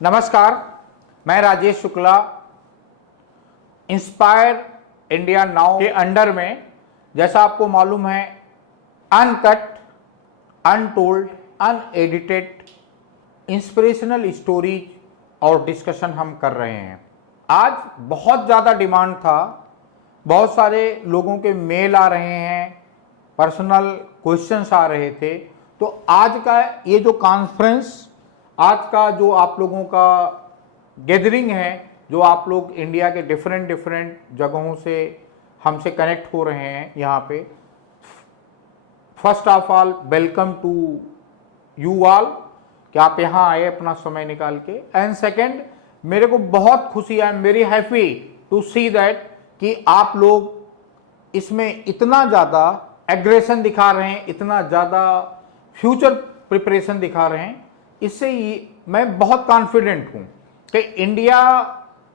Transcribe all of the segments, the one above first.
नमस्कार, मैं Rajesh Shukla inspire India now के अंडर में, जैसा आपको मालूम है, uncut, untold, unedited inspirational stories और डिस्कशन हम कर रहे हैं। आज बहुत ज़्यादा डिमांड था, बहुत सारे लोगों के मेल आ रहे हैं, पर्सनल क्वेश्चंस आ रहे थे। तो आज का ये जो कॉन्फ्रेंस, आज का जो आप लोगों का गैदरिंग है, जो आप लोग इंडिया के डिफरेंट जगहों से हमसे कनेक्ट हो रहे हैं यहाँ पे, first of all welcome to you all कि आप यहाँ आए अपना समय निकाल के। एंड सेकेंड, मेरे को बहुत खुशी, I am very happy to see that कि आप लोग इसमें इतना ज़्यादा एग्रेशन दिखा रहे हैं, इतना ज़्यादा फ्यूचर प्रिपरेशन दिखा रहे हैं। इससे मैं बहुत कॉन्फिडेंट हूं कि इंडिया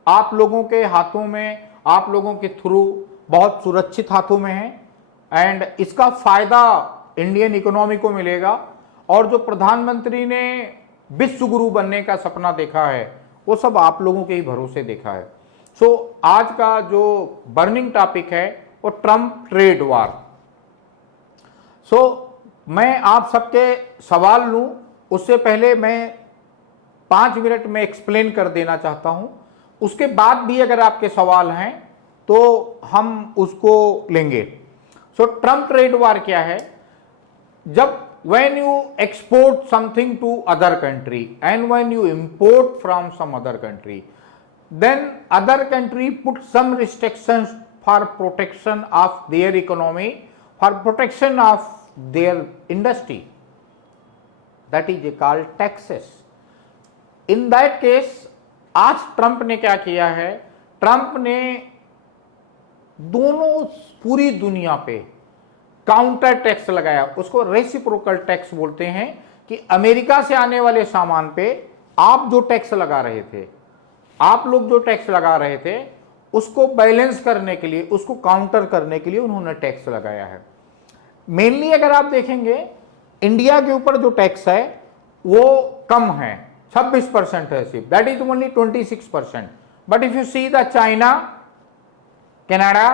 आप लोगों के हाथों में, आप लोगों के थ्रू बहुत सुरक्षित हाथों में है एंड इसका फायदा इंडियन इकोनॉमी को मिलेगा। और जो प्रधानमंत्री ने विश्व गुरु बनने का सपना देखा है, वो सब आप लोगों के ही भरोसे देखा है। सो आज का जो बर्निंग टॉपिक है वो ट्रंप ट्रेड वार। मैं आप सबके सवाल लूं, उससे पहले मैं 5 मिनट में एक्सप्लेन कर देना चाहता हूं। उसके बाद भी अगर आपके सवाल हैं तो हम उसको लेंगे। ट्रंप ट्रेड वार क्या है? जब when you export something to other country and when you import from some other country, then other country put some restrictions for protection of their economy, for protection of their industry. That is called taxes. In that case, आज Trump ने क्या किया है? Trump ने दोनों पूरी दुनिया पे काउंटर टैक्स लगाया। उसको रेसिप्रोकल टैक्स बोलते हैं कि अमेरिका से आने वाले सामान पे आप जो टैक्स लगा रहे थे, आप लोग जो टैक्स लगा रहे थे, उसको बैलेंस करने के लिए, उसको काउंटर करने के लिए उन्होंने टैक्स लगाया है। मेनली अगर आप देखेंगे, इंडिया के ऊपर जो टैक्स है वो कम है, 26% है सिर्फ, that is only 26%। But if you see the China, Canada,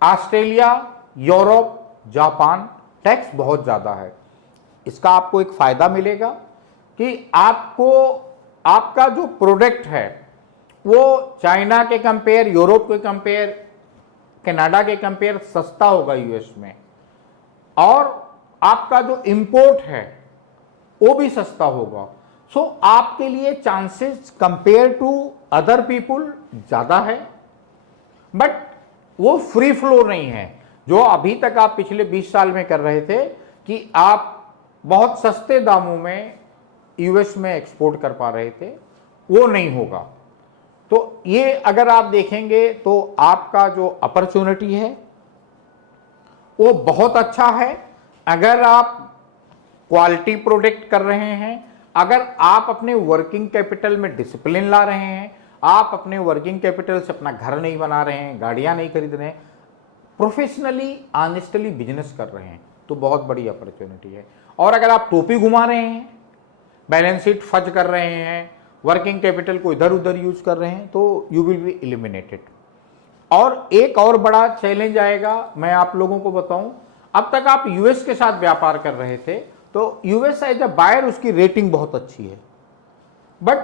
Australia, Europe, Japan, tax बहुत ज्यादा है। इसका आपको एक फायदा मिलेगा कि आपको आपका जो प्रोडक्ट है वो चाइना के कंपेयर, यूरोप के कंपेयर, कनाडा के कंपेयर सस्ता होगा यूएस में, और आपका जो इंपोर्ट है वो भी सस्ता होगा। आपके लिए chances compare to other people ज्यादा है, बट वो फ्री फ्लो नहीं है जो अभी तक आप पिछले 20 साल में कर रहे थे कि आप बहुत सस्ते दामों में यूएस में एक्सपोर्ट कर पा रहे थे, वो नहीं होगा। तो ये अगर आप देखेंगे तो आपका जो अपॉर्चुनिटी है वो बहुत अच्छा है। अगर आप क्वालिटी प्रोडक्ट कर रहे हैं, अगर आप अपने वर्किंग कैपिटल में डिसिप्लिन ला रहे हैं, आप अपने वर्किंग कैपिटल से अपना घर नहीं बना रहे हैं, गाड़ियां नहीं खरीद रहे हैं, प्रोफेशनली ऑनेस्टली बिजनेस कर रहे हैं, तो बहुत बड़ी अपॉर्चुनिटी है। और अगर आप टोपी घुमा रहे हैं, बैलेंस शीट फज कर रहे हैं, वर्किंग कैपिटल को इधर उधर यूज कर रहे हैं, तो यू विल बी एलिमिनेटेड। और एक और बड़ा चैलेंज आएगा, मैं आप लोगों को बताऊं। अब तक आप यूएस के साथ व्यापार कर रहे थे, तो यूएस एज अ बायर उसकी रेटिंग बहुत अच्छी है, बट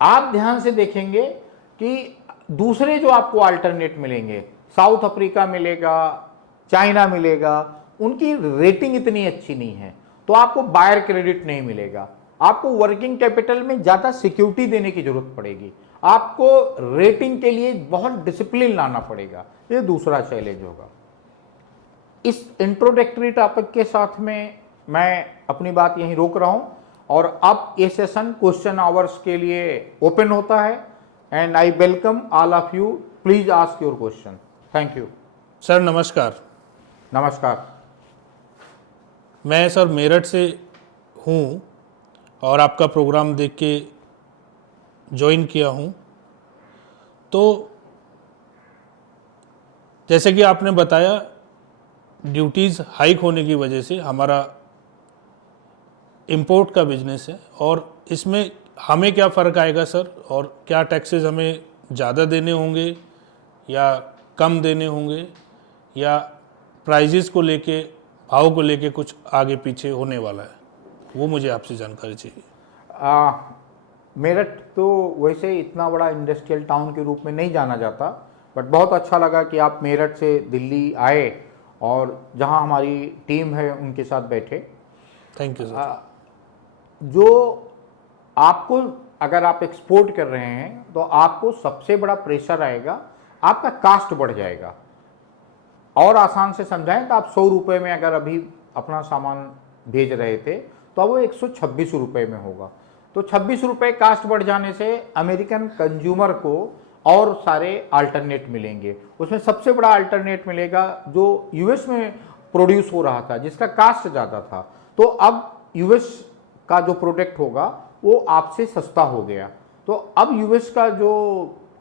आप ध्यान से देखेंगे कि दूसरे जो आपको अल्टरनेट मिलेंगे, साउथ अफ्रीका मिलेगा, चाइना मिलेगा, उनकी रेटिंग इतनी अच्छी नहीं है, तो आपको बायर क्रेडिट नहीं मिलेगा। आपको वर्किंग कैपिटल में ज्यादा सिक्योरिटी देने की जरूरत पड़ेगी, आपको रेटिंग के लिए बहुत डिसिप्लिन लाना पड़ेगा। ये दूसरा चैलेंज होगा। इस इंट्रोडक्टरी टॉपिक के साथ में मैं अपनी बात यहीं रोक रहा हूं और अब ये सेशन क्वेश्चन आवर्स के लिए ओपन होता है and I welcome all of you. Please ask your question. Thank you. Sir नमस्कार। नमस्कार। मैं सर मेरठ से हूँ और आपका प्रोग्राम देख के ज्वाइन किया हूँ। तो जैसे कि आपने बताया, ड्यूटीज़ हाइक होने की वजह से हमारा इंपोर्ट का बिजनेस है और इसमें हमें क्या फ़र्क आएगा सर, और क्या टैक्सेस हमें ज़्यादा देने होंगे या कम देने होंगे, या प्राइजेस को लेके, भाव को लेके कुछ आगे पीछे होने वाला है, वो मुझे आपसे जानकारी चाहिए। मेरठ तो वैसे इतना बड़ा इंडस्ट्रियल टाउन के रूप में नहीं जाना जाता, बट बहुत अच्छा लगा कि आप मेरठ से दिल्ली आए और जहां हमारी टीम है उनके साथ बैठे। Thank you sir. जो आपको, अगर आप एक्सपोर्ट कर रहे हैं तो आपको सबसे बड़ा प्रेशर आएगा, आपका कास्ट बढ़ जाएगा। और आसान से समझाएं तो आप 100 रुपये में अगर अभी अपना सामान भेज रहे थे तो अब वो 126 रुपये में होगा। तो 26 रुपये कास्ट बढ़ जाने से अमेरिकन कंज्यूमर को और सारे अल्टरनेट मिलेंगे। उसमें सबसे बड़ा अल्टरनेट मिलेगा जो यूएस में प्रोड्यूस हो रहा था, जिसका कास्ट ज़्यादा था। तो अब यूएस का जो प्रोडक्ट होगा वो आपसे सस्ता हो गया। तो अब यूएस का जो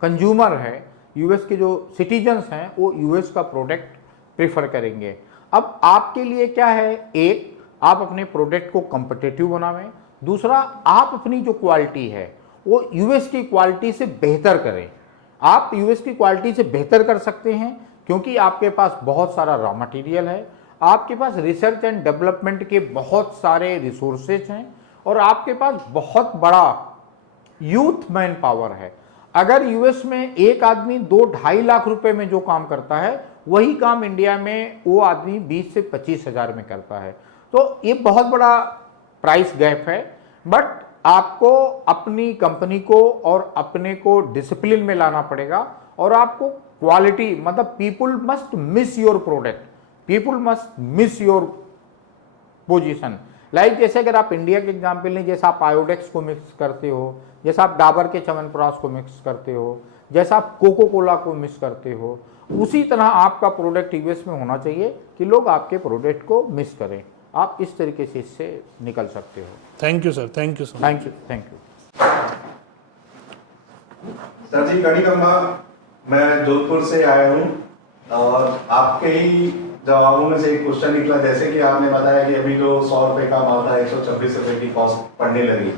कंज्यूमर है, यूएस के जो सिटीजन्स हैं, वो यूएस का प्रोडक्ट प्रेफर करेंगे। अब आपके लिए क्या है, एक, आप अपने प्रोडक्ट को कम्पिटिटिव बनावें, दूसरा आप अपनी जो क्वालिटी है वो यूएस की क्वालिटी से बेहतर करें। आप यूएस की क्वालिटी से बेहतर कर सकते हैं क्योंकि आपके पास बहुत सारा रॉ मटेरियल है, आपके पास रिसर्च एंड डेवलपमेंट के बहुत सारे रिसोर्सेज हैं और आपके पास बहुत बड़ा यूथ मैन पावर है। अगर यूएस में एक आदमी 2-2.5 लाख रुपए में जो काम करता है, वही काम इंडिया में वो आदमी 20 से 25 हजार में करता है। तो ये बहुत बड़ा प्राइस गैप है, बट आपको अपनी कंपनी को और अपने को डिसिप्लिन में लाना पड़ेगा और आपको क्वालिटी, मतलब people must miss your product, people must miss your position. Like जैसे अगर आप इंडिया के एग्जाम्पल लें, जैसा आप आयोडेक्स को मिक्स करते हो, जैसा आप डाबर के च्यवनप्राश को मिक्स करते हो, जैसा आप कोको कोला को मिक्स करते हो, उसी तरह आपका प्रोडक्ट यूएस में होना चाहिए कि लोग आपके प्रोडक्ट को मिस करें। आप इस तरीके से इससे निकल सकते हो। Thank you sir, thank you sir. Thank you, thank you sir ji. कड़ी खंबा, मैं जोधपुर से आया हूँ और आपके ही जवाबों में से एक क्वेश्चन निकला, जैसे कि आपने बताया कि अभी जो 100 रुपए का माल था 126 रुपए की कॉस्ट पड़ने लगी।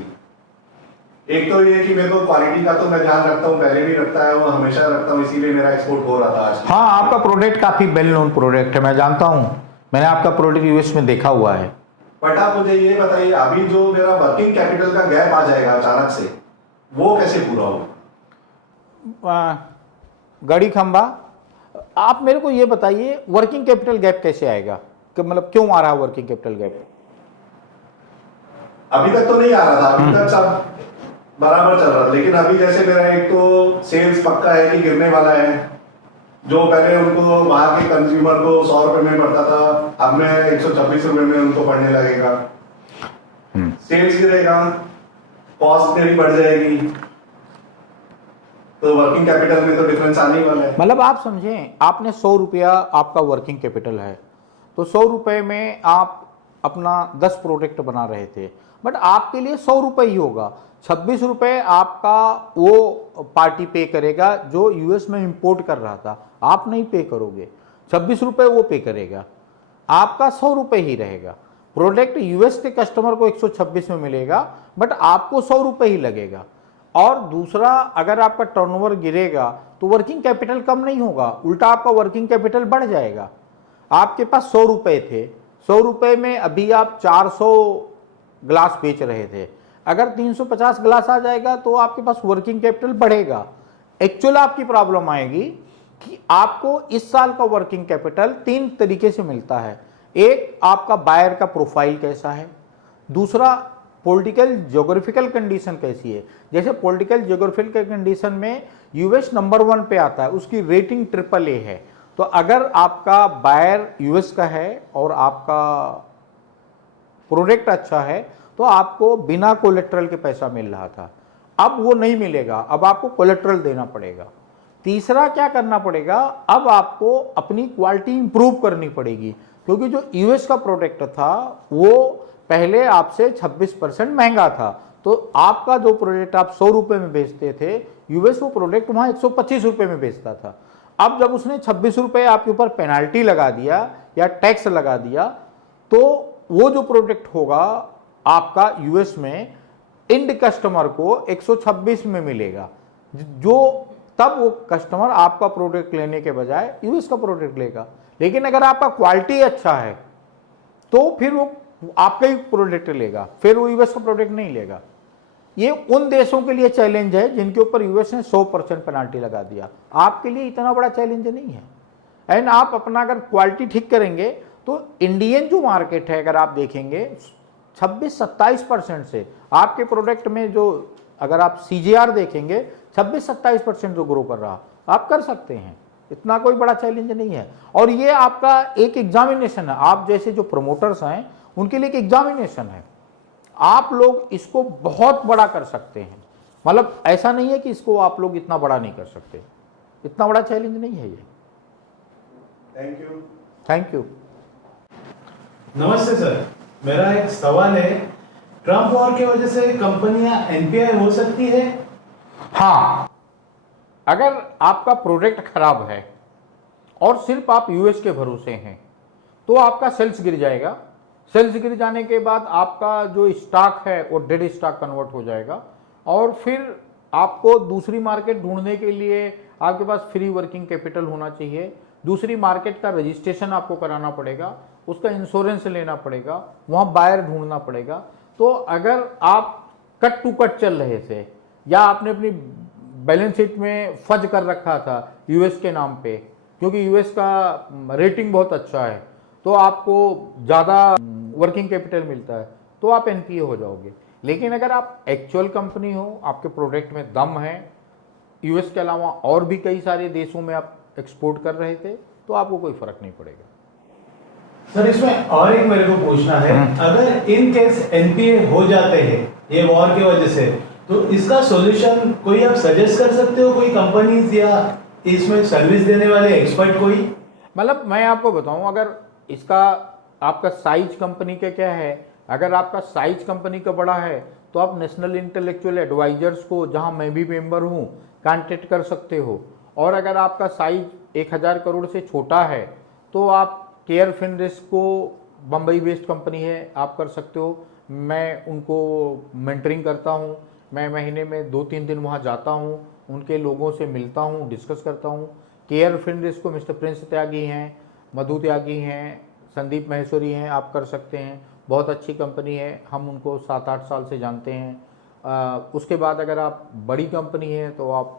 एक तो ये कि मेरे को क्वालिटी का तो मैं ध्यान रखता हूँ, पहले भी रखता है, वो हमेशा रखता हूँ, इसीलिए मेरा एक्सपोर्ट हो रहा था आज। हाँ, आपका प्रोडक्ट काफी वेल नोन प्रोडक्ट है, मैं जानता हूँ, मैंने आपका प्रोडक्ट यूएस में देखा हुआ है। बट आप मुझे ये बताइए, अभी जो मेरा वर्किंग कैपिटल का गैप आ जाएगा अचानक से, वो कैसे पूरा होगा? गड़ी खंबा, आप मेरे को ये बताइए वर्किंग कैपिटल गैप कैसे आएगा, कि मतलब क्यों आ रहा है वर्किंग कैपिटल गैप? अभी तक तो नहीं आ रहा था, अभी तक सब बराबर चल रहा था, लेकिन अभी जैसे मेरा एक तो सेल्स पक्का है कि गिरने वाला है। जो पहले उनको वहां के कंज्यूमर को 100 रुपए में पड़ता था, अब मैं 126 रुपए में उनको पड़ने लगेगा। सेल्स गिरेगा, कॉस्ट मेरी बढ़ जाएगी, तो वर्किंग कैपिटल में तो डिफरेंस आने वाला है। मतलब आप समझें, आपने 100 रुपया आपका वर्किंग कैपिटल है, तो 100 रुपए में आप अपना 10 प्रोडक्ट बना रहे थे, बट आपके लिए 100 रुपए ही होगा। 26 रुपए आपका वो पार्टी पे करेगा जो यूएस में इंपोर्ट कर रहा था, आप नहीं पे करोगे। 26 रुपए वो पे करेगा, आपका 100 रुपए ही रहेगा। प्रोडक्ट यूएस के कस्टमर को 126 में मिलेगा, बट आपको 100 रुपए ही लगेगा। और दूसरा, अगर आपका टर्नओवर गिरेगा तो वर्किंग कैपिटल कम नहीं होगा, उल्टा आपका वर्किंग कैपिटल बढ़ जाएगा। आपके पास 100 रुपए थे, 100 रुपए में अभी आप 400 ग्लास बेच रहे थे, अगर 350 ग्लास आ जाएगा तो आपके पास वर्किंग कैपिटल बढ़ेगा। एक्चुअल आपकी प्रॉब्लम आएगी कि आपको इस साल का वर्किंग कैपिटल 3 तरीके से मिलता है। एक, आपका बायर का प्रोफाइल कैसा है, दूसरा पॉलिटिकल ज्योग्राफिकल कंडीशन कैसी है। जैसे पॉलिटिकल ज्योग्राफिकल कंडीशन में यूएस नंबर 1 पे आता है, उसकी रेटिंग AAA है। तो अगर आपका बायर यूएस का है और आपका प्रोडक्ट अच्छा है तो आपको बिना कोलेट्रल के पैसा मिल रहा था, अब वो नहीं मिलेगा, अब आपको कोलेट्रल देना पड़ेगा। तीसरा क्या करना पड़ेगा, अब आपको अपनी क्वालिटी इंप्रूव करनी पड़ेगी, क्योंकि जो यूएस का प्रोडक्ट था वो पहले आपसे 26% महंगा था। तो आपका जो प्रोडक्ट आप 100 रुपए में बेचते थे, यूएस वो प्रोडक्ट वहां 125 रुपए में बेचता था। अब जब उसने 26 रुपए आपके ऊपर पेनाल्टी लगा दिया या टैक्स लगा दिया, तो वो जो प्रोडक्ट होगा आपका यूएस में इंड कस्टमर को 126 में मिलेगा, जो तब वो कस्टमर आपका प्रोडक्ट लेने के बजाय यूएस का प्रोडक्ट लेगा। लेकिन अगर आपका क्वालिटी अच्छा है तो फिर वो आपका ही प्रोडक्ट लेगा, फिर वो यूएस का प्रोडक्ट नहीं लेगा। ये उन देशों के लिए चैलेंज है जिनके ऊपर यूएस ने 100% पेनाल्टी लगा दिया। आपके लिए इतना बड़ा चैलेंज नहीं है। एंड आप अपना अगर क्वालिटी ठीक करेंगे तो इंडियन जो मार्केट है अगर आप देखेंगे 26-27% से आपके प्रोडक्ट में जो, अगर आप सीजीआर देखेंगे 26-27% जो ग्रो कर रहा, आप कर सकते हैं, इतना कोई बड़ा चैलेंज नहीं है। और ये आपका एक एग्जामिनेशन है, आप जैसे जो प्रमोटर्स हैं उनके लिए एक एग्जामिनेशन है। आप लोग इसको बहुत बड़ा कर सकते हैं, मतलब ऐसा नहीं है कि इसको आप लोग इतना बड़ा नहीं कर सकते, इतना बड़ा चैलेंज नहीं है ये। Thank you. Thank you. नमस्ते सर, मेरा एक सवाल है, ट्रम्प वॉर की वजह से कंपनियां एनपीआई हो सकती है? हाँ, अगर आपका प्रोडक्ट खराब है और सिर्फ आप यूएस के भरोसे हैं तो आपका सेल्स गिर जाएगा। सेल्स गिर जाने के बाद आपका जो स्टॉक है वो डेड स्टॉक कन्वर्ट हो जाएगा और फिर आपको दूसरी मार्केट ढूंढने के लिए आपके पास फ्री वर्किंग कैपिटल होना चाहिए। दूसरी मार्केट का रजिस्ट्रेशन आपको कराना पड़ेगा, उसका इंश्योरेंस लेना पड़ेगा, वहाँ बायर ढूंढना पड़ेगा। तो अगर आप कट टू कट चल रहे थे या आपने अपनी बैलेंस शीट में फज कर रखा था यूएस के नाम पे, क्योंकि यूएस का रेटिंग बहुत अच्छा है तो आपको ज़्यादा वर्किंग कैपिटल मिलता है, तो आप एनपीए हो जाओगे। लेकिन अगर आप एक्चुअल कंपनी हो, आपके प्रोडक्ट में दम है, यूएस के अलावा और भी कई सारे देशों में आप एक्सपोर्ट कर रहे थे, तो आपको कोई फर्क नहीं पड़ेगा। सर इसमें और एक मेरे को पूछना है, अगर इन केस एनपीए हो जाते हैं ये वॉर की वजह से, तो इसका सॉल्यूशन कोई आप सजेस्ट कर सकते हो, कोई कंपनीज या इसमें सर्विस देने वाले एक्सपर्ट कोई? मतलब मैं आपको बताऊं, अगर इसका आपका साइज कंपनी का क्या है, अगर आपका साइज कंपनी का बड़ा है तो आप नेशनल इंटेलेक्चुअल एडवाइजर्स को, जहां मैं भी मेंबर हूं, कांटेक्ट कर सकते हो। और अगर आपका साइज 1000 करोड़ से छोटा है तो आप केयर फिनरिस्क को, बम्बई बेस्ड कंपनी है, आप कर सकते हो। मैं उनको मेंटरिंग करता हूँ, मैं महीने में 2-3 दिन वहाँ जाता हूँ, उनके लोगों से मिलता हूँ, डिस्कस करता हूँ। केयर फिनरिस्क को मिस्टर प्रिंस त्यागी हैं, मधु त्यागी हैं, संदीप महेश्वरी हैं, आप कर सकते हैं, बहुत अच्छी कंपनी है, हम उनको 7-8 साल से जानते हैं। उसके बाद अगर आप बड़ी कंपनी है तो आप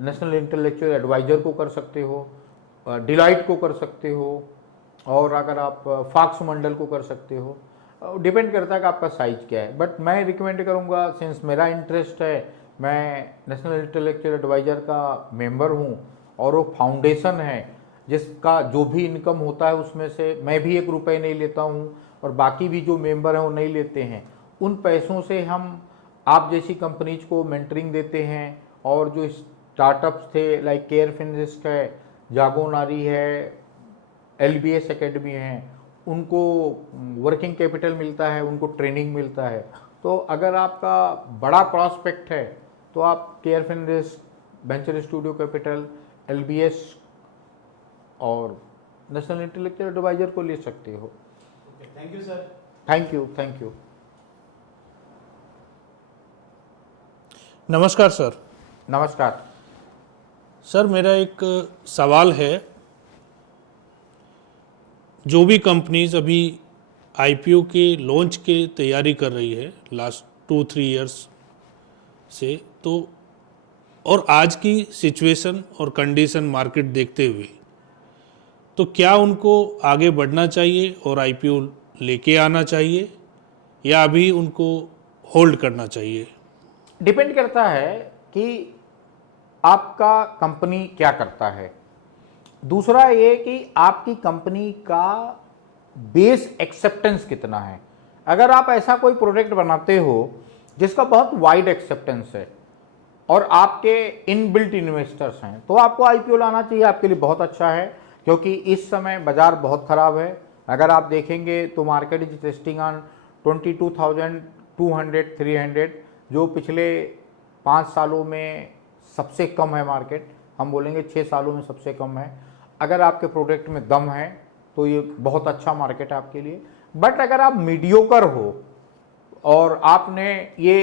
नेशनल इंटेलेक्चुअल एडवाइजर को कर सकते हो, डिलाइट को कर सकते हो, और अगर आप फॉक्स मंडल को कर सकते हो। डिपेंड करता है कि आपका साइज क्या है। बट मैं रिकमेंड करूंगा, सिंस मेरा इंटरेस्ट है, मैं नेशनल इंटेलेक्चुअल एडवाइजर का मेंबर हूं और वो फाउंडेशन है जिसका जो भी इनकम होता है उसमें से मैं भी 1 रुपये नहीं लेता हूं और बाकी भी जो मेंबर हैं वो नहीं लेते हैं। उन पैसों से हम आप जैसी कंपनीज को मेंटरिंग देते हैं और जो स्टार्टअप्स थे लाइक केयर फिनरिस्क है, जागो नारी है, एलबीएस एकेडमी है, उनको वर्किंग कैपिटल मिलता है, उनको ट्रेनिंग मिलता है। तो अगर आपका बड़ा प्रॉस्पेक्ट है तो आप Care FinRisk, Venture Studio Capital, LBS और नेशनल इंटेलेक्चुअल एडवाइजर को ले सकते हो। Thank you sir. Thank you, thank you. नमस्कार सर। नमस्कार सर, मेरा एक सवाल है, जो भी कंपनीज अभी आईपीओ के लॉन्च की तैयारी कर रही है लास्ट 2-3 इयर्स से, तो और आज की सिचुएशन और कंडीशन मार्केट देखते हुए, तो क्या उनको आगे बढ़ना चाहिए और आईपीओ लेके आना चाहिए या अभी उनको होल्ड करना चाहिए? डिपेंड करता है कि आपका कंपनी क्या करता है। दूसरा ये कि आपकी कंपनी का बेस एक्सेप्टेंस कितना है। अगर आप ऐसा कोई प्रोडक्ट बनाते हो जिसका बहुत वाइड एक्सेप्टेंस है और आपके इनबिल्ट इन्वेस्टर्स हैं, तो आपको आईपीओ लाना चाहिए, आपके लिए बहुत अच्छा है। क्योंकि इस समय बाजार बहुत ख़राब है। अगर आप देखेंगे तो मार्केट इज टेस्टिंग ऑन 22,200-300, जो पिछले 5 सालों में सबसे कम है मार्केट। हम बोलेंगे 6 सालों में सबसे कम है। अगर आपके प्रोडक्ट में दम है तो ये बहुत अच्छा मार्केट है आपके लिए। बट अगर आप मीडियोकर हो और आपने ये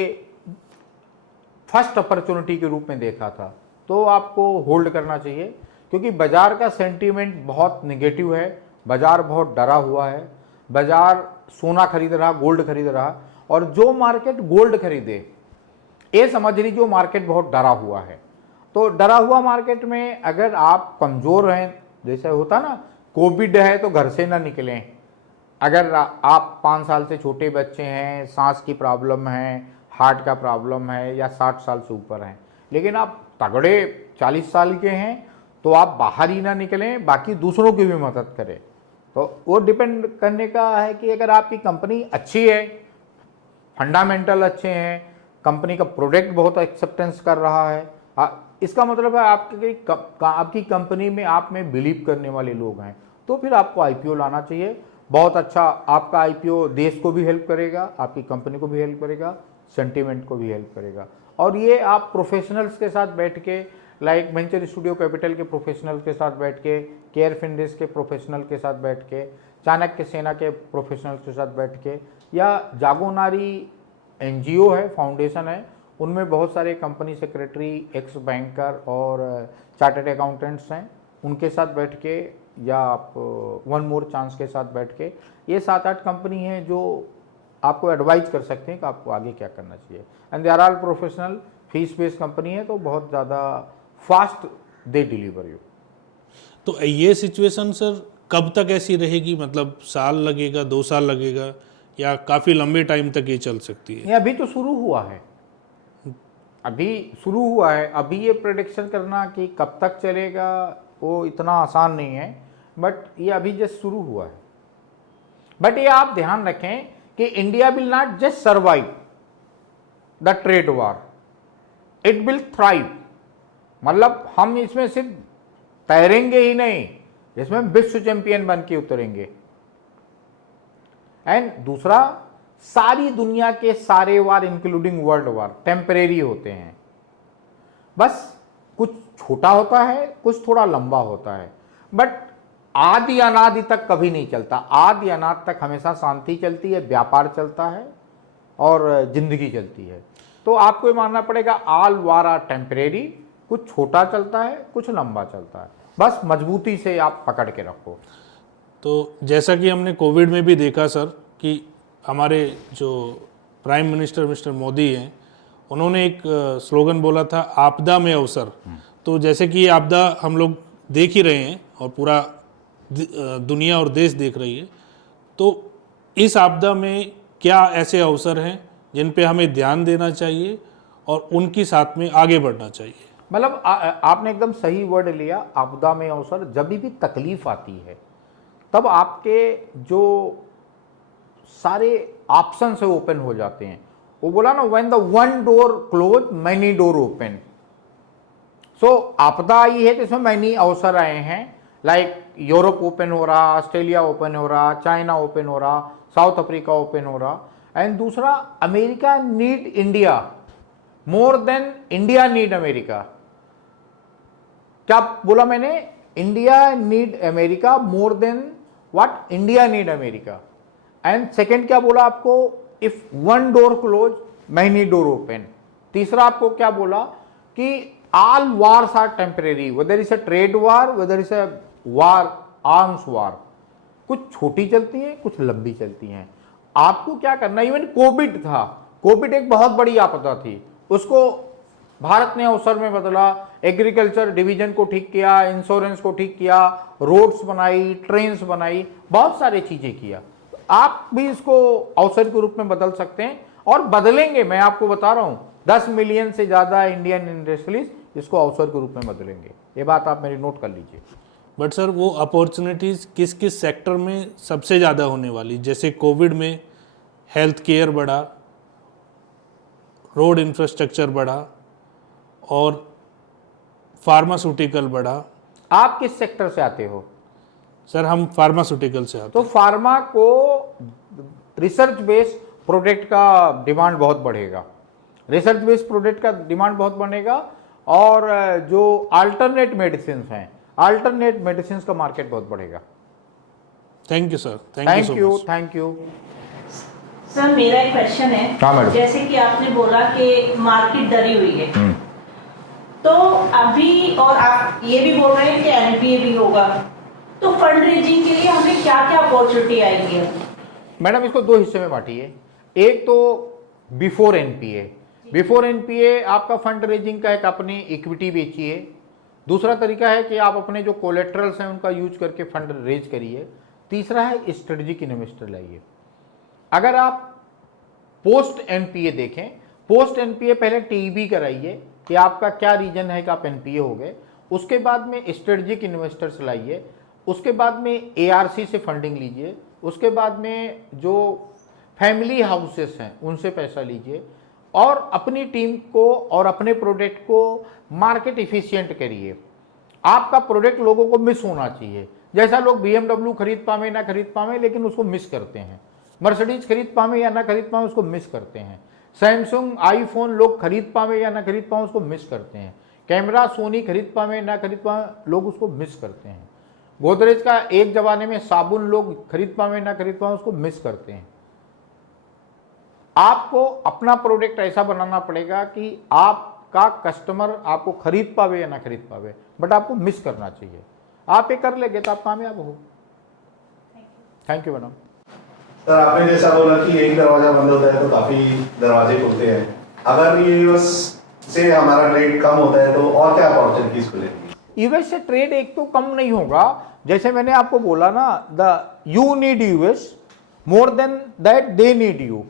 फर्स्ट अपॉर्चुनिटी के रूप में देखा था, तो आपको होल्ड करना चाहिए, क्योंकि बाजार का सेंटीमेंट बहुत नेगेटिव है, बाजार बहुत डरा हुआ है, बाजार सोना खरीद रहा, गोल्ड खरीद रहा, और जो मार्केट गोल्ड खरीदे, ये समझ लीजिए मार्केट बहुत डरा हुआ है। तो डरा हुआ मार्केट में अगर आप कमज़ोर हैं, जैसे होता ना कोविड है तो घर से ना निकलें, अगर आप 5 साल से छोटे बच्चे हैं, सांस की प्रॉब्लम है, हार्ट का प्रॉब्लम है, या 60 साल से ऊपर हैं, लेकिन आप तगड़े 40 साल के हैं, तो आप बाहर ही ना निकलें, बाकी दूसरों की भी मदद करें। तो वो डिपेंड करने का है कि अगर आपकी कंपनी अच्छी है, फंडामेंटल अच्छे हैं, कंपनी का प्रोडक्ट बहुत एक्सेप्टेंस कर रहा है, इसका मतलब है आपकी कंपनी में आप में बिलीव करने वाले लोग हैं, तो फिर आपको आईपीओ लाना चाहिए। बहुत अच्छा, आपका आईपीओ देश को भी हेल्प करेगा, आपकी कंपनी को भी हेल्प करेगा, सेंटीमेंट को भी हेल्प करेगा। और ये आप प्रोफेशनल्स के साथ बैठ के, लाइक वेंचर स्टूडियो कैपिटल के प्रोफेशनल के साथ बैठ के, केयर फिंडिस के प्रोफेशनल के साथ बैठ के, चाणक्य सेना के प्रोफेशनल के साथ बैठ के, या जागो नारी एनजीओ है, फाउंडेशन है, उनमें बहुत सारे कंपनी सेक्रेटरी, एक्स बैंकर और चार्टर्ड अकाउंटेंट्स हैं, उनके साथ बैठ के, या आप वन मोर चांस के साथ बैठ के, ये 7-8 कंपनी हैं जो आपको एडवाइज कर सकते हैं कि आपको आगे क्या करना चाहिए। And they are all professional, fees based company है, तो बहुत ज़्यादा फास्ट दे डिलीवर यू। तो ये सिचुएशन सर कब तक ऐसी रहेगी, मतलब साल लगेगा, 2 साल लगेगा, या काफ़ी लंबे टाइम तक ये चल सकती है? ये अभी तो शुरू हुआ है, अभी ये प्रेडिक्शन करना कि कब तक चलेगा वो इतना आसान नहीं है, बट ये अभी जस्ट शुरू हुआ है। बट ये आप ध्यान रखें कि India will not just survive the trade war, it will thrive. मतलब हम इसमें सिर्फ तैरेंगे ही नहीं, इसमें विश्व चैंपियन बन के उतरेंगे। एंड दूसरा, सारी दुनिया के सारे वार इंक्लूडिंग वर्ल्ड वार टेम्परेरी होते हैं, बस कुछ छोटा होता है, कुछ थोड़ा लंबा होता है, बट आदि अनादि तक कभी नहीं चलता। आदि अनादि तक हमेशा शांति चलती है, व्यापार चलता है और जिंदगी चलती है। तो आपको ये मानना पड़ेगा ऑल वार आर टेम्परेरी, कुछ छोटा चलता है, कुछ लंबा चलता है, बस मजबूती से आप पकड़ के रखो। तो जैसा कि हमने कोविड में भी देखा सर कि हमारे जो प्राइम मिनिस्टर मिस्टर मोदी हैं, उन्होंने एक स्लोगन बोला था, आपदा में अवसर। तो जैसे कि ये आपदा हम लोग देख ही रहे हैं और पूरा दुनिया और देश देख रही है, तो इस आपदा में क्या ऐसे अवसर हैं जिन पे हमें ध्यान देना चाहिए और उनकी साथ में आगे बढ़ना चाहिए? मतलब आपने एकदम सही वर्ड लिया, आपदा में अवसर। जब भी तकलीफ आती है तब आपके जो सारे ऑप्शन से ओपन हो जाते हैं। वो बोला ना, when the one door close many door open. So आपदा आई है तो इसमें मैनी अवसर आए हैं, लाइक यूरोप ओपन हो रहा, ऑस्ट्रेलिया ओपन हो रहा, चाइना ओपन हो रहा, साउथ अफ्रीका ओपन हो रहा। एंड दूसरा, America need India more than India need America. क्या बोला मैंने? India need America more than what India need America. And second क्या बोला आपको? If one door close many door open. तीसरा आपको क्या बोला कि all wars are temporary, whether is a trade war, whether is a war, arms war. कुछ छोटी चलती हैं, कुछ लंबी चलती हैं। आपको क्या करना, इवन कोविड था, कोविड एक बहुत बड़ी आपदा थी, उसको भारत ने अवसर में बदला, एग्रीकल्चर डिवीजन को ठीक किया, इंश्योरेंस को ठीक किया, रोड्स बनाई, ट्रेन्स बनाई, बहुत सारी चीजें किया। आप भी इसको अवसर के रूप में बदल सकते हैं और बदलेंगे। मैं आपको बता रहा हूं, 10 मिलियन से ज्यादा इंडियन इंडस्ट्रियलिस्ट इसको अवसर के रूप में बदलेंगे। ये बात आप मेरी नोट कर लीजिए। बट सर, वो अपॉर्चुनिटीज़ किस किस सेक्टर में सबसे ज़्यादा होने वाली? जैसे कोविड में हेल्थ केयर बढ़ा, रोड इंफ्रास्ट्रक्चर बढ़ा और फार्मास्यूटिकल बढ़ा। आप किस सेक्टर से आते हो? सर, हम फार्मास्यूटिकल से आते तो फार्मा को रिसर्च बेस्ड प्रोडक्ट का डिमांड बहुत बढ़ेगा, रिसर्च बेस्ड प्रोडक्ट का डिमांड बहुत बढ़ेगा। और जो अल्टरनेट मेडिसिन हैं, अल्टरनेट मेडिसिन का मार्केट बहुत बढ़ेगा। Thank you sir, thank you. Sir मेरा एक क्वेश्चन हाँ, है, मैडम। जैसे कि आपने बोला कि मार्केट डरी हुई है, तो अभी और आप ये भी बोल रहे हैं कि एनपीए भी होगा, तो फंड रेजिंग के लिए हमें क्या क्या अपॉर्चुनिटी आएगी? मैडम इसको दो हिस्से में बांटिए। एक तो बिफोर एनपीए, बिफोर एनपीए आपका फंड रेजिंग का एक अपनी इक्विटी बेचिए। दूसरा तरीका है कि आप अपने जो कोलेट्रल्स हैं उनका यूज करके फंड रेज करिए। तीसरा है स्ट्रेटेजिक इन्वेस्टर लाइए। अगर आप पोस्ट एनपीए देखें, पोस्ट एनपीए पहले टीबी कराइए कि आपका क्या रीजन है कि आप एनपीए हो गए। उसके बाद में स्ट्रेटेजिक इन्वेस्टर्स लाइए। उसके बाद में एआरसी से फंडिंग लीजिए। उसके बाद में जो फैमिली हाउसेस हैं उनसे पैसा लीजिए और अपनी टीम को और अपने प्रोडक्ट को मार्केट इफिशिएंट करिए। आपका प्रोडक्ट लोगों को मिस होना चाहिए। जैसा लोग BMW खरीद पावे ना खरीद पावे, लेकिन उसको मिस करते हैं। मर्सिडीज खरीद पावे या ना खरीद पावे, उसको मिस करते हैं। सैमसंग आईफोन लोग खरीद पावे या ना खरीद पावे, उसको मिस करते हैं। कैमरा सोनी खरीद पावे ना खरीद पावे, लोग उसको मिस करते हैं। गोदरेज का एक जमाने में साबुन लोग खरीद पावे ना खरीद पावे, उसको मिस करते हैं। आपको अपना प्रोडक्ट ऐसा बनाना पड़ेगा कि आपका कस्टमर आपको खरीद पावे या ना खरीद पावे, बट आपको मिस करना चाहिए। आप ये कर लेंगे तो आप कामयाब हो। Thank you madam. सर आपने जैसा बोला कि एक दरवाजा बंद होता है तो काफी दरवाजे खुलते हैं। अगर ये यूएस से हमारा ट्रेड कम होता है तो और क्या अपॉर्चुनिटीज खुलेंगी? यूएस से ट्रेड एक तो कम नहीं होगा, जैसे मैंने आपको बोला ना, you need US more than that they need you.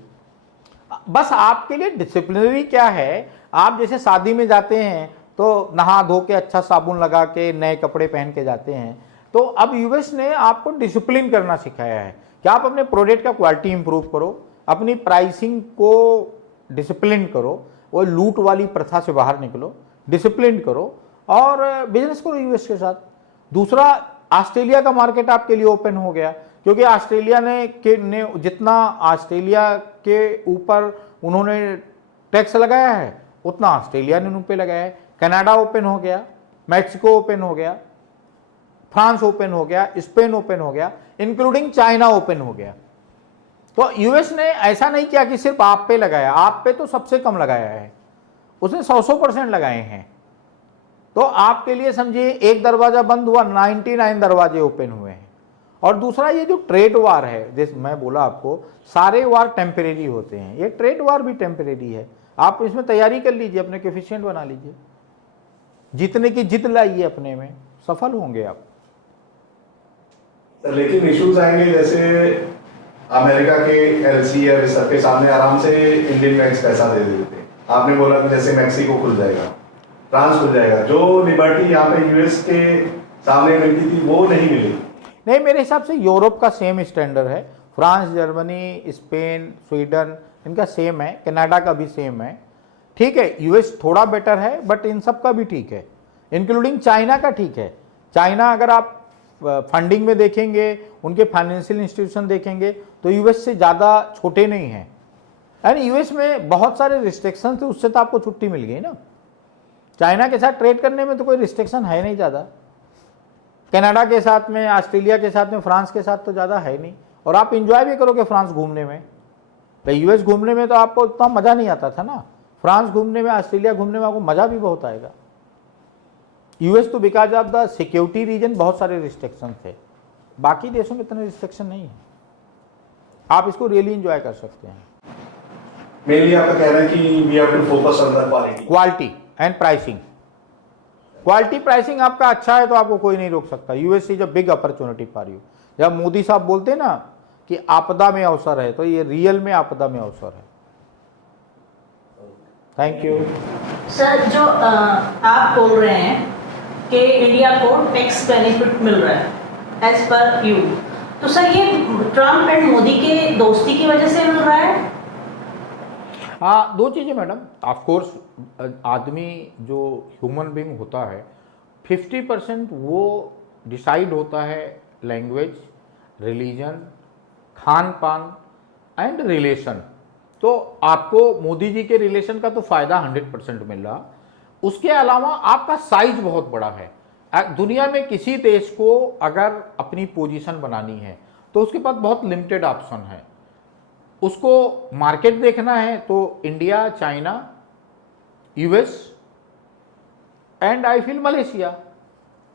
बस आपके लिए डिसिप्लिनरी क्या है, आप जैसे शादी में जाते हैं तो नहा धो के अच्छा साबुन लगा के नए कपड़े पहन के जाते हैं, तो अब यूएस ने आपको डिसिप्लिन करना सिखाया है कि आप अपने प्रोडक्ट का क्वालिटी इंप्रूव करो, अपनी प्राइसिंग को डिसिप्लिन करो, वो लूट वाली प्रथा से बाहर निकलो, डिसिप्लिन करो और बिजनेस करो यूएस के साथ। दूसरा, ऑस्ट्रेलिया का मार्केट आपके लिए ओपन हो गया, क्योंकि ऑस्ट्रेलिया ने जितना ऑस्ट्रेलिया के ऊपर उन्होंने टैक्स लगाया है उतना ऑस्ट्रेलिया ने उन पे लगाया है। कनाडा ओपन हो गया, मैक्सिको ओपन हो गया, फ्रांस ओपन हो गया, स्पेन ओपन हो गया, इंक्लूडिंग चाइना ओपन हो गया। तो यूएस ने ऐसा नहीं किया कि सिर्फ आप पे लगाया, आप पे तो सबसे कम लगाया है, उसने 100% लगाए हैं। तो आपके लिए समझिए एक दरवाजा बंद हुआ, 99 दरवाजे ओपन हुए हैं। और दूसरा, ये जो ट्रेड वार है, जैसे मैं बोला आपको, सारे वार टेम्परेरी होते हैं, ये ट्रेड वार भी टेम्परेरी है। आप इसमें तैयारी कर लीजिए, अपने कोएफिशिएंट बना लीजिए, जीतने की जिद लाइए, अपने में सफल होंगे आप। लेकिन इश्यूज आएंगे, जैसे अमेरिका के एलसी या सबके सामने आराम से इंडियन बैंक्स पैसा दे देते हैं। आपने बोला कि जैसे मैक्सिको खुल जाएगा, फ्रांस खुल जाएगा, जो लिबर्टी यहाँ पे यूएस के सामने मिलती थी वो नहीं मिलेगी। नहीं, मेरे हिसाब से यूरोप का सेम स्टैंडर्ड है। फ्रांस, जर्मनी, स्पेन, स्वीडन, इनका सेम है। कनाडा का भी सेम है। ठीक है, यूएस थोड़ा बेटर है, बट इन सब का भी ठीक है, इंक्लूडिंग चाइना का ठीक है। चाइना अगर आप फंडिंग में देखेंगे, उनके फाइनेंशियल इंस्टीट्यूशन देखेंगे तो यूएस से ज़्यादा छोटे नहीं हैं। यानी यूएस में बहुत सारे रिस्ट्रिक्शन थे, उससे तो आपको छुट्टी मिल गई ना। चाइना के साथ ट्रेड करने में तो कोई रिस्ट्रिक्शन है नहीं ज़्यादा। कनाडा के साथ में, ऑस्ट्रेलिया के साथ में, फ्रांस के साथ तो ज़्यादा है नहीं। और आप इंजॉय भी करोगे फ्रांस घूमने में। तो यूएस घूमने में तो आपको उतना मज़ा नहीं आता था ना, फ्रांस घूमने में, ऑस्ट्रेलिया घूमने में आपको मज़ा भी बहुत आएगा। यूएस तो because of the security reason बहुत सारे रिस्ट्रिक्शन थे, बाकी देशों में इतने रिस्ट्रिक्शन नहीं है। आप इसको रियली इंजॉय कर सकते हैं। मेनली आपका कहना है कि we have to focus on the quality and pricing. Quality pricing आपका अच्छा है तो आपको कोई नहीं रोक सकता। US is a big opportunity for you. जब मोदी साहब बोलते हैं ना कि आपदा में अवसर है, तो ये रियल में आपदा में अवसर है। Thank you. सर, जो आप बोल रहे हैं कि इंडिया को टैक्स बेनिफिट मिल रहा है एज पर यू, तो सर ये ट्रम्प एंड मोदी के दोस्ती की वजह से मिल रहा है? हाँ, दो चीज़ें मैडम। ऑफ कोर्स आदमी जो ह्यूमन बीइंग होता है 50% वो डिसाइड होता है लैंग्वेज, रिलीजन, खान पान एंड रिलेशन। तो आपको मोदी जी के रिलेशन का तो फ़ायदा 100% मिल रहा। उसके अलावा आपका साइज बहुत बड़ा है। दुनिया में किसी देश को अगर अपनी पोजीशन बनानी है तो उसके पास बहुत लिमिटेड ऑप्शन है। उसको मार्केट देखना है तो India, China, US and I feel Malaysia,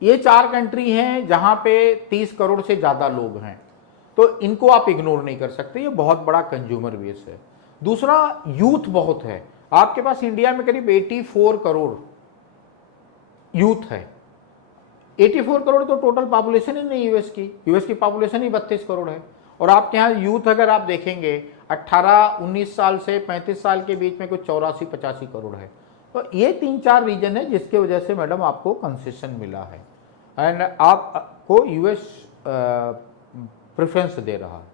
ये 4 कंट्री हैं जहां पे 30 करोड़ से ज्यादा लोग हैं, तो इनको आप इग्नोर नहीं कर सकते। ये बहुत बड़ा कंज्यूमर बेस है। दूसरा, यूथ बहुत है। आपके पास इंडिया में करीब 84 करोड़ यूथ है। 84 करोड़ तो टोटल पॉपुलेशन ही नहीं यूएस की पॉपुलेशन ही 32 करोड़ है। और आपके यहाँ यूथ अगर आप देखेंगे 18-19 साल से 35 साल के बीच में कुछ 84-85 करोड़ है। तो ये 3-4 रीजन है जिसके वजह से मैडम आपको कंसेशन मिला है एंड आपको यूएस प्रेफरेंस दे रहा है।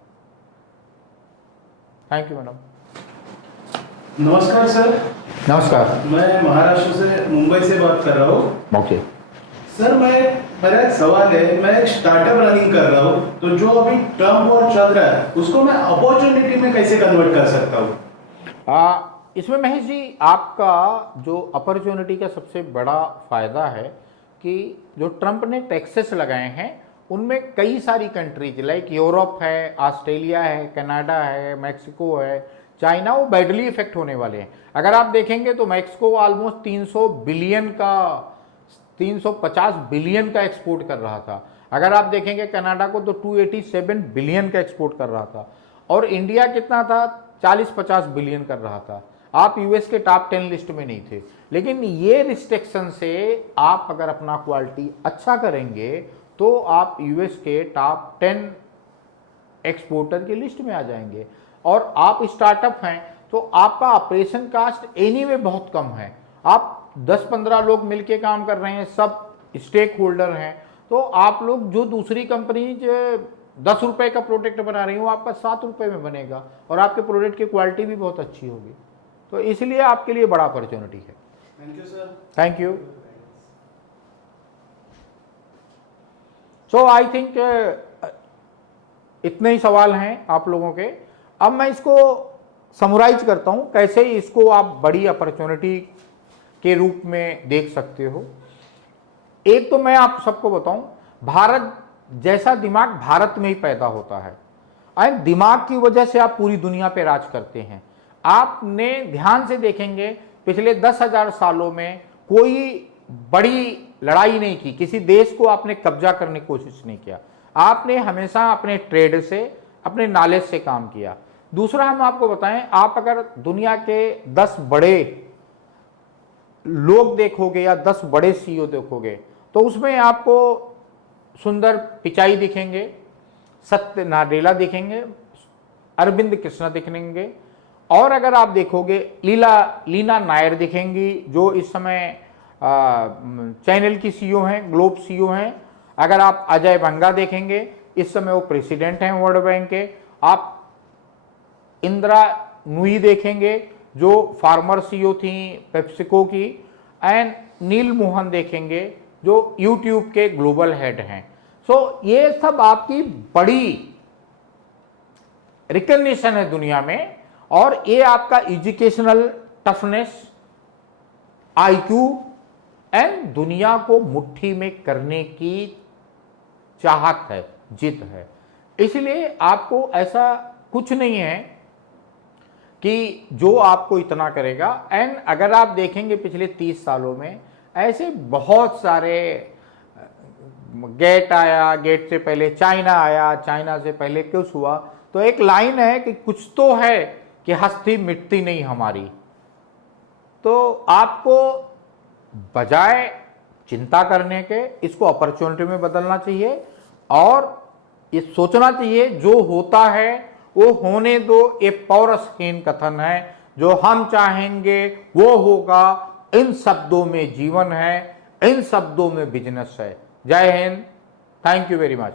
Thank you madam. नमस्कार सर। नमस्कार। मैं महाराष्ट्र से, मुंबई से बात कर रहा हूँ। ओके सर, मेरा एक सवाल है। मैं एक स्टार्टअप रनिंग कर रहा हूँ, तो जो अभी टर्म वॉर चल रहा है उसको मैं अपॉर्चुनिटी में कैसे कन्वर्ट कर सकता हूँ? इसमें महेश जी, आपका जो अपॉर्चुनिटी का सबसे बड़ा फायदा है कि जो ट्रंप ने टैक्सेस लगाए हैं उनमें कई सारी कंट्रीज लाइक यूरोप है, ऑस्ट्रेलिया है, कनाडा है, मैक्सिको है, चाइना, वो बैडली इफेक्ट होने वाले हैं। अगर आप देखेंगे तो मैक्सिको ऑलमोस्ट 350 बिलियन का एक्सपोर्ट कर रहा था। अगर आप देखेंगे कनाडा को तो 287 बिलियन का एक्सपोर्ट कर रहा था। और इंडिया कितना था? 40-50 बिलियन कर रहा था। आप यूएस के टॉप 10 लिस्ट में नहीं थे। लेकिन ये रिस्ट्रिक्शन से आप अगर अपना क्वालिटी अच्छा करेंगे तो आप यूएस के टॉप 10 एक्सपोर्टर की लिस्ट में आ जाएंगे। और आप स्टार्टअप हैं तो आपका ऑपरेशन कास्ट एनीवे बहुत कम है। आप 10-15 लोग मिलके काम कर रहे हैं, सब स्टेक होल्डर हैं, तो आप लोग जो दूसरी कंपनी 10 रुपए का प्रोडक्ट बना रही हो आपका 7 रुपए में बनेगा और आपके प्रोडक्ट की क्वालिटी भी बहुत अच्छी होगी। तो इसलिए आपके लिए बड़ा अपॉर्चुनिटी है। Thank you sir. Thank you. So I think इतने ही सवाल हैं आप लोगों के। अब मैं इसको समराइज करता हूं, कैसे इसको आप बड़ी अपॉर्चुनिटी के रूप में देख सकते हो। एक तो मैं आप सबको बताऊं, भारत जैसा दिमाग भारत में ही पैदा होता है और दिमाग की वजह से आप पूरी दुनिया पे राज करते हैं। आपने ध्यान से देखेंगे पिछले 10,000 सालों में कोई बड़ी लड़ाई नहीं की, किसी देश को आपने कब्जा करने की कोशिश नहीं किया। आपने हमेशा अपने ट्रेड से, अपने नॉलेज से काम किया। दूसरा हम आपको बताएं, आप अगर दुनिया के 10 बड़े लोग देखोगे या 10 बड़े सीईओ देखोगे तो उसमें आपको सुंदर पिचाई दिखेंगे, सत्य नाडेला दिखेंगे, अरविंद कृष्णा दिखेंगे, और अगर आप देखोगे लीना नायर दिखेंगी जो इस समय चैनल की सीईओ हैं, ग्लोब सीईओ हैं। अगर आप अजय बंगा देखेंगे, इस समय वो प्रेसिडेंट हैं वर्ल्ड बैंक के। आप इंदिरा नुई देखेंगे जो फार्मर सीईओ थी पेप्सिको की, एंड नील मोहन देखेंगे जो यूट्यूब के ग्लोबल हेड हैं। सो ये सब आपकी बड़ी रिकग्निशन है दुनिया में, और ये आपका एजुकेशनल टफनेस, आईक्यू एंड दुनिया को मुट्ठी में करने की चाहत है, जिद है। इसलिए आपको ऐसा कुछ नहीं है कि जो आपको इतना करेगा। एंड अगर आप देखेंगे पिछले 30 सालों में ऐसे बहुत सारे, गेट आया, गेट से पहले चाइना आया, चाइना से पहले कुछ हुआ, तो एक लाइन है कि कुछ तो है कि हस्ती मिटती नहीं हमारी। तो आपको बजाय चिंता करने के इसको अपॉर्चुनिटी में बदलना चाहिए और ये सोचना चाहिए जो होता है वो होने दो, ये पौरसहीन कथन है। जो हम चाहेंगे वो होगा, इन शब्दों में जीवन है, इन शब्दों में बिजनेस है। जय Hind. Thank you very much.